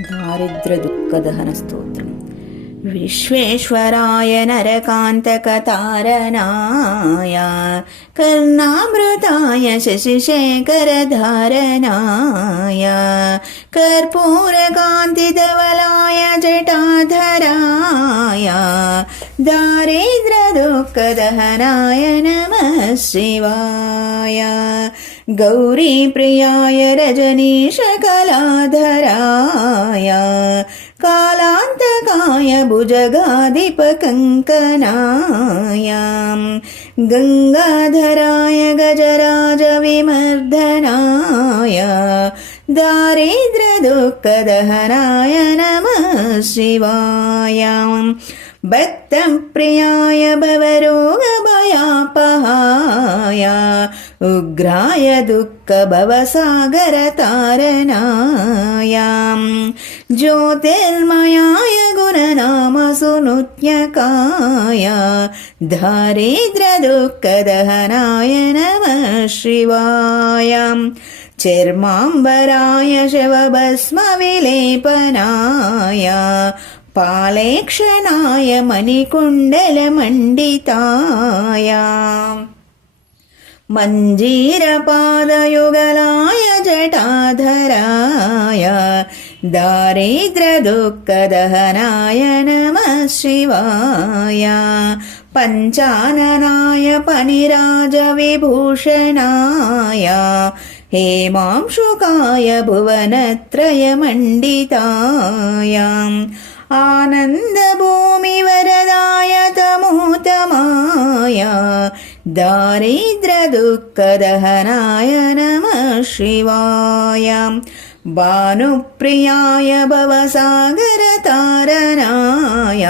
दारिद्र्यदुःखदहनस्तोत्रम्। विश्वेश्वराय नरकान्तकतारणाय कर्णामृताय शशिशेखरधारणाय कर्पूरकान्तिधवलाय जटाधराय दारिद्र्यदुःखदहनाय नमः शिवाय। गौरीप्रियाय रजनीशकलाधराय कालान्तकाय भुजगाधिपकङ्कनाय गङ्गाधराय गजराजविमर्दनाय दारिद्र्यदुःखदहनाय नमः शिवाय। भक्तप्रियाय भवरोगभयापहाय उग्राय दुःखभवसागरतारणाय ज्योतिर्मयाय गुणनामसुनुत्यकाय दारिद्र्यदुःखदहनाय नमः शिवाय। चर्माम्बराय शवभस्मविलेपनाय पालेक्षणाय मणिकुण्डलमण्डिताय मञ्जीरपादयुगलाय जटाधराय दारिद्र्यदुःखदहनाय नमः शिवाय। पञ्चाननाय पनिराजविभूषणाय हेमांशुकाय भुवनत्रयमण्डिताय आनन्दभूमिवरदाय तमोतमाय दारिद्र्यदुःखदहनाय नमः शिवाय। भानुप्रियाय भवसागरतारणाय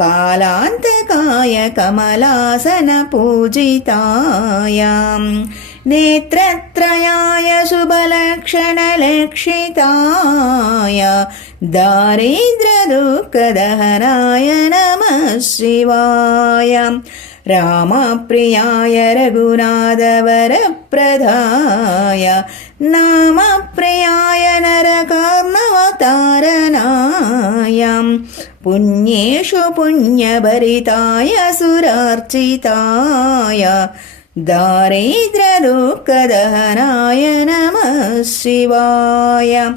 कालान्तकाय कमलासनपूजिताय नेत्रत्रयाय शुभलक्षणलक्षिताय दारिद्र्यदुःखदहनाय नमः शिवाय। रामप्रियाय रघुनाथवरप्रदाय नामप्रियाय नरकार्णवतारणाय पुण्येषु पुण्यभरिताय सुरार्चिताय दारिद्र्यदुःखदहनाय नमः शिवाय।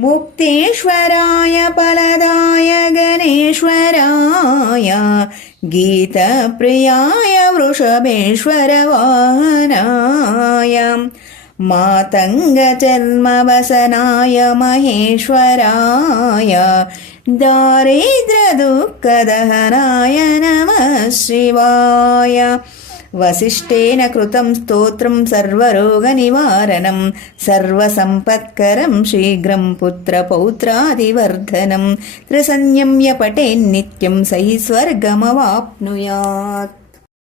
मुक्तेश्वराय फलदाय गणेश्वराय गीतप्रियाय वृषभेश्वरवाहनाय मातङ्गजन्मवसनाय महेश्वराय दारिद्र्यदुःखदहनाय नमः शिवाय। वसिष्ठेन कृतं स्तोत्रं सर्वरोगनिवारणं सर्वसम्पत्करं शीघ्रं पुत्रपौत्रादिवर्धनं त्रिसंयम्य पठेन्नित्यं स हि स्वर्गमवाप्नुयात्।